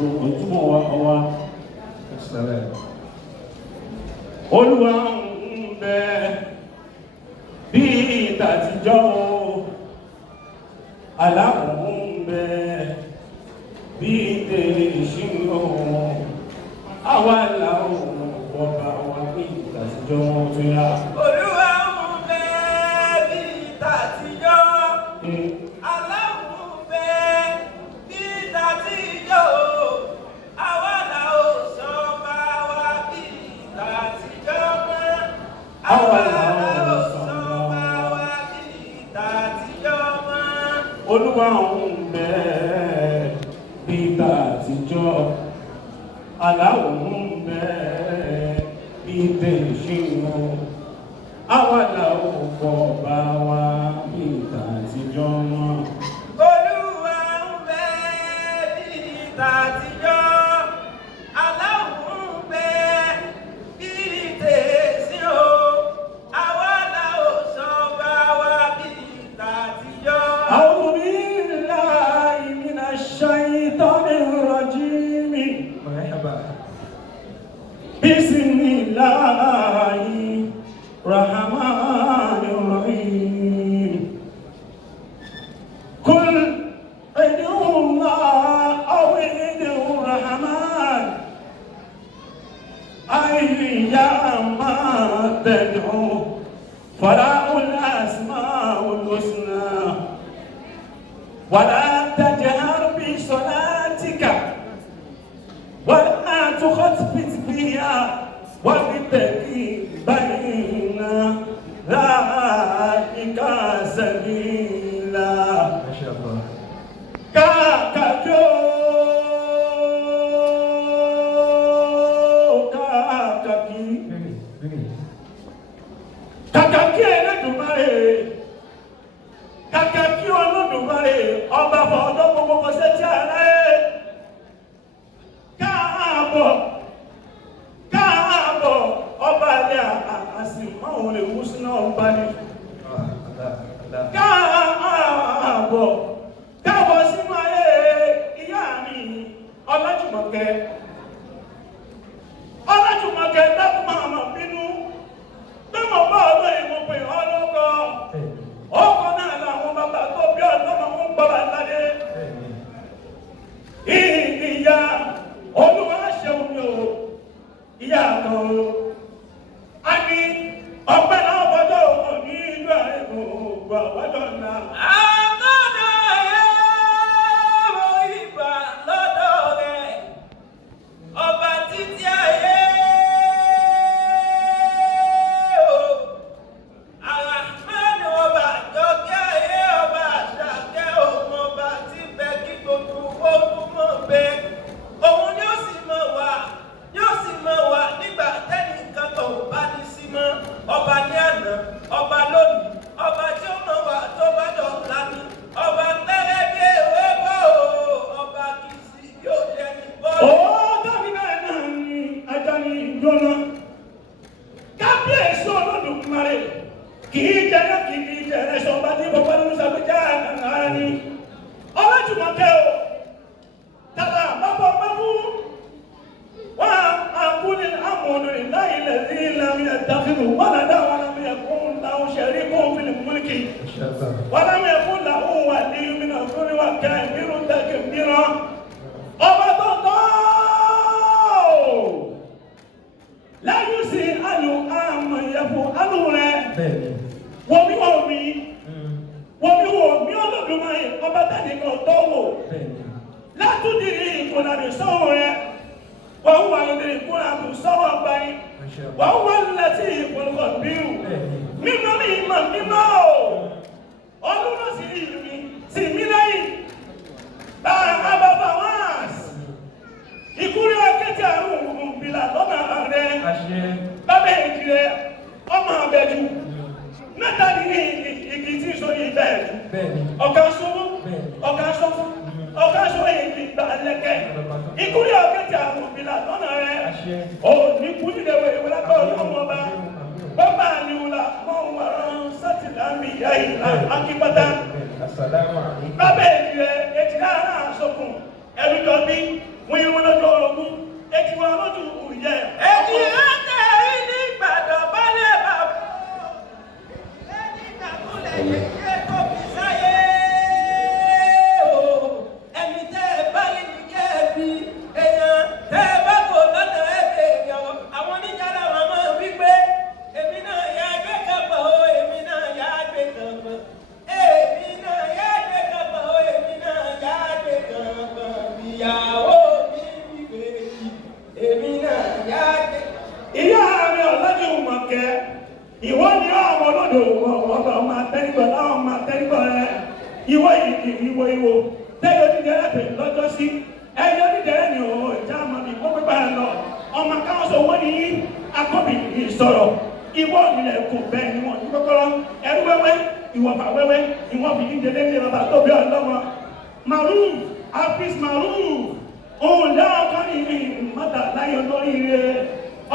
ojúmọ́ wa Olúwa ń bẹ bí tàtijọ́ aláwọ̀ ń bẹ bí tèṣínú àwa làwọn ọba wa bí tàtijọ́ tó yá. Olúwa ń bẹ bí tàtijọ́ aláwọ̀ ń bẹ bí tàtijọ́ àwa làwọn ọba wa bí tàtijọ́ mọ́. Àwa làwọn ọba wa bí tàtijọ́ mọ́. Olúwa ń bẹ bí tàtijọ́ aláwọ̀ ń bẹ bí tèṣínú àwa làwọn ọba wa bí tàtijọ́ mọ́. Olúwa ń bẹ bí tàtijọ́ aláwọ̀ ń bẹ bí tèṣínú àwa làwọn ọba wa bí tàtijọ́. أعوذ بالله من الشيطان الرجيم. مرحبا. بسم الله الرحمن الرحيم. قل ادعوا الله أو ادعوا الرحمن أيما تدعوا فله الأسماء الحسنى ولا تجهر بصلاتك ولا تخفت بها وابتغ بين ذلك سبيلا. ما شاء الله. كاكاكو كاكاكي kàkàkí Ẹlẹ́dùmarè kàkàkí Olódùmarè ọba fọdọ gbogbo sẹtí ààrẹ káàbọ̀ ọba alẹ àsìmáwọn lè mú sínú ọba ní káàbọ̀ sínú ayé ìyá mi Ọlájùmọ̀kẹ́ dákú máa bínú bí mo bá ọlọ́yin mo pè ọ́ lọ́kọ́ ọkọ̀ náà làwọn bàbá tó bí ọlọ́mọ mú gbọ́ra ládé ìyá Olúwa ṣeun ni o ìyá kan o a ní ọpẹ́ náà fọjọ́ òun ní ìlú àìkú ògbà wájọ́ náà. Àtọ́dọ̀ ẹ̀rọ ìbà lọ́dọ̀ rẹ̀ ọba títí ayé. Ọba ní àná, ọba lónìí, ọba tí ó mọ̀ wá tó bá dọ̀la ni, ọba tẹ́lẹ̀ bí ewé bò ó, ọba kì í sí yóò jẹ́ ní bọ́ọ̀lù. Ó dábì bẹ́ẹ̀ náà ni ajá ní ìjọ́nà. Kábíyèsí Olódùmarè kì í jẹ́rẹ́ sọ̀bá tí bọ́bá ló ń sàgbéjà àná ni. Ọlájùmọ̀kẹ́ o, tàbá bàbá bàbú. وأقول الحمد لله الذي لم يتخذ ولدا ولم يكن له شريك في الملك ولم يكن له ولي من الذل وكبر تكبيرا أبدا لا يسأل عما يفعل wọ́n mi Olódùmarè ọba tẹ́lẹ̀ kan tọ́wọ́ látúndìrí ìkọlàdé sọ́wọ́ rẹ̀. وهو يدركون مستوى بعيد وهو اللطيف الخبير mímọ́ Ọlọ́run sì mí lẹ́yìn bá àbàbà wáàs ìkúrẹ́ ọkẹ́tì àrùn bìlà lọ́nà rẹ̀ bábẹ́ ìjìrẹ́ ọmọ àbẹ̀jù mẹ́ta ní igi tí sọ yìí bẹ́ẹ̀ ọ̀gá sọ́wọ́ ọ̀gá sọ́wọ́ ọ̀gá sọ́wọ́ yìí gbà lẹ́kẹ́ ìkúrẹ́ ọkẹ́tì àrùn bìlà lọ́nà rẹ̀ ò ní kúrẹ́ ìwé lápá ọlọ́mọ ọba bọ́bá àníwòlá mọ́ wọn sátìlámì ìyá ìlà akípátá bábẹ́ ìjìrẹ́ ètìlá àrà àsọkùn ẹ̀rù jọ bí wọ́n yẹ wọn lọ́jọ́ orogún ètí wọn lọ́jọ́ òyẹ. èdè rántẹ̀rí ní Ìbàdàn balẹ̀ bàbá ẹni kàkúlẹ̀ yẹ̀yẹ́ tó fi sáyé o ẹni tẹ́ ẹ báyìí ní kẹ́ẹ̀bí èèyàn tẹ́ ẹ bá kò lọ́nà ẹ̀bẹ̀ èèyàn àwọn oníjàlá wọn máa wí pé èmi náà yá gbé kàpọ̀ o èmi náà yá gbé kàpọ̀ èmi náà yá gbé kàpọ̀ o èmi náà yá gbé kàpọ̀ ìyàwó mi wípé èmi náà yá gbé. ìyá mi ọ̀làjì Mọ̀kẹ́ ìwọ ni ọmọ olódò ọba ọmọ atẹ́rígbọ̀ láwọn ọmọ atẹ́rígbọ̀ rẹ ìwọ ìwò tẹ́lẹ̀ onídẹ̀ẹ́rẹ́ pè lọ́jọ́ sí ẹ̀yọ́ onídẹ̀ẹ́rẹ́ ni òun ìjà àmọ́ mi kó pípa ẹ̀ lọ ọmọ káwọn sọ wọ́n ní akọ́bì ìsọ̀rọ̀ ìwọ ìlẹ̀ kò bẹ́ẹ̀ ni wọ́n ní kọ́kọ́rọ́ ẹrú wẹ́wẹ́ ìwọ̀fà wẹ́wẹ́ ìwọ̀n fi díje lé ní bàbá tó bí ọlọ́mọ Maruf Hafiz Maruf òun dá ọkọ ní mọ́tà láyé olórí rẹ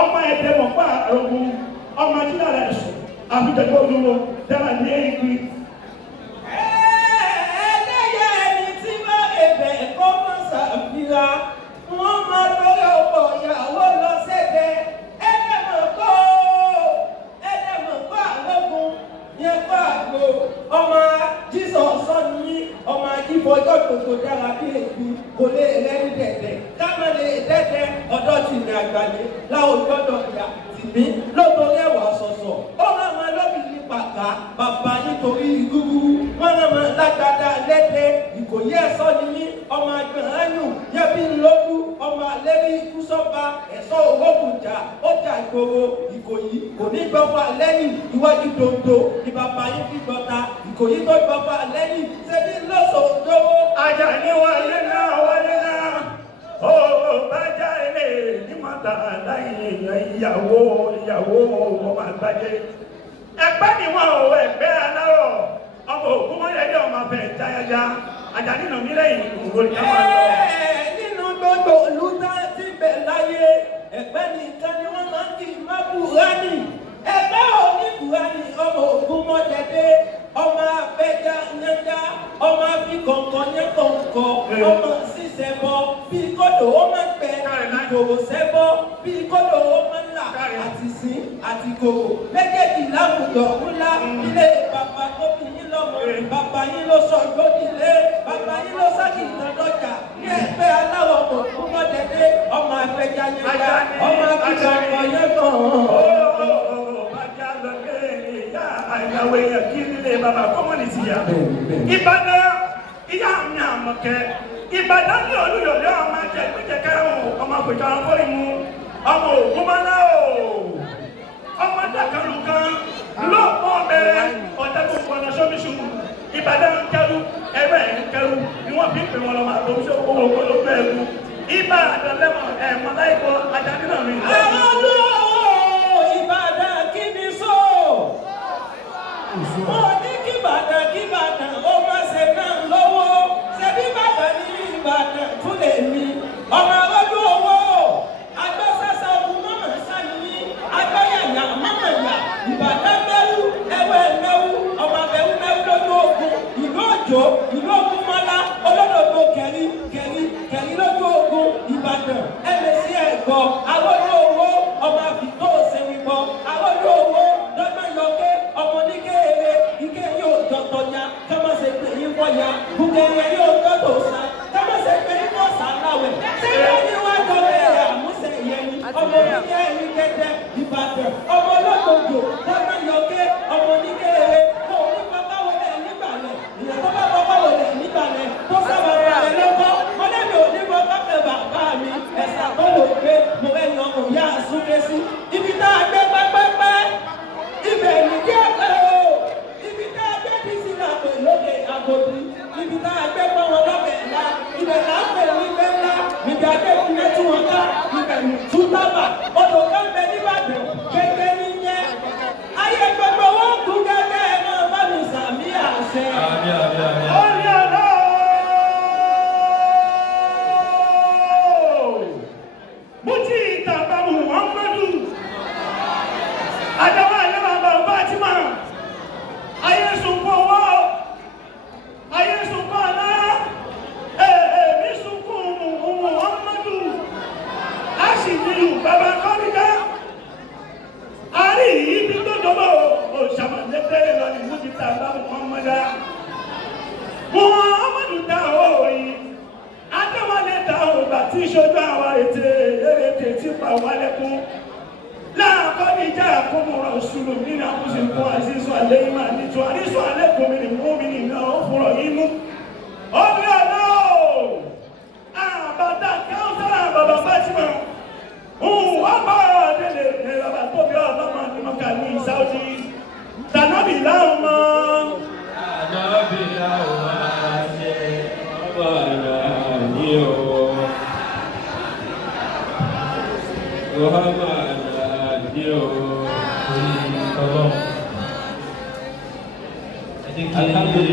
ọmọ ẹ̀dẹ̀ mọ̀pá àrògùn ọmọ ajílá rẹ̀ sùn àfijọ́jọ́ olóró dára ní èyí. ẹlẹ́yẹ ẹni tí wọ́n ẹ̀bẹ̀ kọ́ mọ́ ṣàfihàn wọ́n máa lórí ọ̀pọ̀ ìyàwó lọ sẹ́gbẹ́ ẹ̀dẹ̀mọ̀ kọ́ àlọ́gùn yẹn kọ́ àgbo ọmọ jísọ̀ sọ́ni ọmọ ajífọ́jọ́ gbogbo dára bí èkú kò lè rẹ́ni dẹ̀dẹ̀ káwọn lè dẹ́dẹ̀ ọ̀dọ́ tì ní àgbàlẹ̀ láwọn gbọ́dọ̀ yà tìmí lótorí ẹ̀wà sọ̀sọ̀ ó rán ọmọ lóbìnrin pàtà bàbá nítorí gúgú wọ́n rán ọmọ lágbádá lẹ́dẹ̀ Ìkòyí ẹ̀sọ́ ni mí ọmọ agbẹ̀rẹ́yùn yẹ́bí lójú ọmọ alẹ́rí ikú sọ́ba ẹ̀sọ́ òwòkùnjà ó jà ìgboro Ìkòyí kò ní gbọ́fà lẹ́yìn iwájú dondo ni bàbá yín fi gbọ́ta Ìkòyí tó gbọ́fà lẹ́yìn ṣẹ́bí lọ́sọ̀ọ́dọ́wọ́. Àjàní wọlé náà ó bájá ilé ní mọ́tà láyìn ìyàwó ọmọ àgbájé ẹgbẹ́ ni wọn ò ẹgbẹ́ alárọ̀ ọmọ ògún mọ́lẹ́dẹ́ ọmọ abẹ́ jáyájá Àjàní nà mí lẹ́yìn ìgbòho ní káwọn lọ. nínú gbogbo olùdá ti bẹ̀ láyé ẹgbẹ́ nìkan ni wọ́n máa ń kí má Bùránì ẹgbẹ́ òní Bùránì ọmọ ògún mọ́lẹ́dẹ́ ọmọ abẹ́já nyẹ́já ọmọ àfi kọ̀ọ̀kan nyẹ́ kọ̀ọ̀kan ọmọ sísẹ bọ́ bí kódò ó máa ń pẹ́ ìgòrò sẹ́bọ́ bí kódò ó máa ń là àti sín àti gòrò méjèèjì láwùjọ ńlá ilé bàbá tó fi yín lọ́mọ bàbá yín ló sọ gbódìlé bàbá yín ló sákì ìtọ́jọ́jà ní ẹgbẹ́ aláwọ̀ òkú mọ́tẹ́dẹ́ ọmọ abẹ́já nyẹ́já ọmọ àfi kọ̀ọ̀kan nyẹ́ àyàwó èèyàn kí nílé bàbá kọ́mọ̀nìtì yà. Ìbàdàn ìyá mi Àmọ̀kẹ́ Ìbàdàn ní Olúyọ̀lé ọmọ ajẹ́ ìpínjẹ kẹrùn ọmọ àpèjọ àkọ́rí mu ọmọ Ògúnmọ́lá o ọmọ dàkàlù kan lọ́pọ̀ bẹ̀rẹ̀ ọ̀tẹ́kùn pọ̀nà sọ́mísù Ìbàdàn kẹrù ẹ̀rẹ́ kẹrù ni wọ́n fi ń pè wọn lọ́mọ àbòmíṣẹ́ owó olóògbé ẹ̀rù Ìbàdàn lẹ́mọ̀ ẹ̀mọ́ láìpọ̀ Àjàní náà mi. Ìbàdàn kí ni sọ? Mo ní kí Ìbàdàn ó má ṣe náà lọ́wọ́ ṣe bí Ìbàdàn ní Ìbàdàn tún lè mi ọmọ ọlọ́dún owó agbẹ́sẹ̀sẹ̀ ogun mọ́mọ́ sani ní agbẹ́yàyà mọ́mọ́yà Ìbàdàn mẹ́rù ẹwẹ́ mẹ́rù ọmọ abẹ́rù mẹ́rù lójú ogun ìlú òjò ìlú Ògúnmọ́lá olódòdó kẹrí lójú ogun Ìbàdàn ẹ̀mẹ́sì ẹ̀gọ́ alójú owó ọmọ àbító òsèwìbọ alójú owó lọ́gbọ́n yọké ọmọ oníkéèrè ike yóò dọ̀tọ̀ ya kọ́mọ̀sẹ̀ pé yín wọ́ ya bùkẹ́yẹ yóò dọ̀tọ̀ sa kọ́mọ̀sẹ̀ pé yín wọ́ sá láwẹ̀ sẹ́yìn ní wá dọ̀tẹ̀ àmúṣẹ ìyẹnì ọmọ oníkéèrè kẹtẹ Ìbàdàn ọmọ olókojò lọ́gbọ́n yọké ọmọ oníkéèrè kó onípapá wọlé nígbàlẹ̀ ìyẹn tó bá papá wọlé nígbàlẹ̀ tó sábà wọlé lọ́kọ́ mọ́lẹ́bí onígbọ́ bákẹ́ bàbá mi ẹ̀sà tó wò pé mo fẹ́ yan òyà àsúnké sí ibi tá a gbé pẹ́pẹ́pẹ́ ibẹ̀ ní kí ẹ pẹ́ o ibi tá a gbé bí sí làpè lókè àgòdì ibi tá a gbé pọ́n wọn lọ́kẹ̀ ńlá ibẹ̀ là ń pè ní ibẹ̀ ńlá ibi àgbẹ̀kùn yẹn tún wọn ká ibẹ̀ ní tútábà odò kan bẹ níbàdàn kékeré ní yẹn ayé gbogbo wọn kú gẹ́gẹ́ ẹ̀ náà bá mi sàmì àṣẹ. Muti ìtàgbà Muhammadu Àjàwá ìlẹ́wà bàbá àti máa ayé sunkún owó ayé sunkún àná èmi sunkún Muhammadu Muhammadu dáhùn yìí Adéwálé dáhùn gbà tí ìṣojú àwọn ètè tí pa wálẹ́kún láàkọ́ ní ìjà àkómọ̀rọ̀ ṣùlù nínú àkúsì fún àṣìṣù àlẹ́ ìmà nítò àríṣù àlẹ́kùn mi ni mú mi nìna ó fúnrọ̀ yìí mú ọdún ọ̀nà àbàdà káńtàrà bàbá Fátímà ọba ọ̀dẹ́lẹ̀ ní bàbá tóbi ọlọ́mọ ní mọ́kà ní Saudi tànàbì láwọn mọ́ Tànàbì láwọn máa ṣe ọba náà ní o Muhammad ní o Alhamdulillah.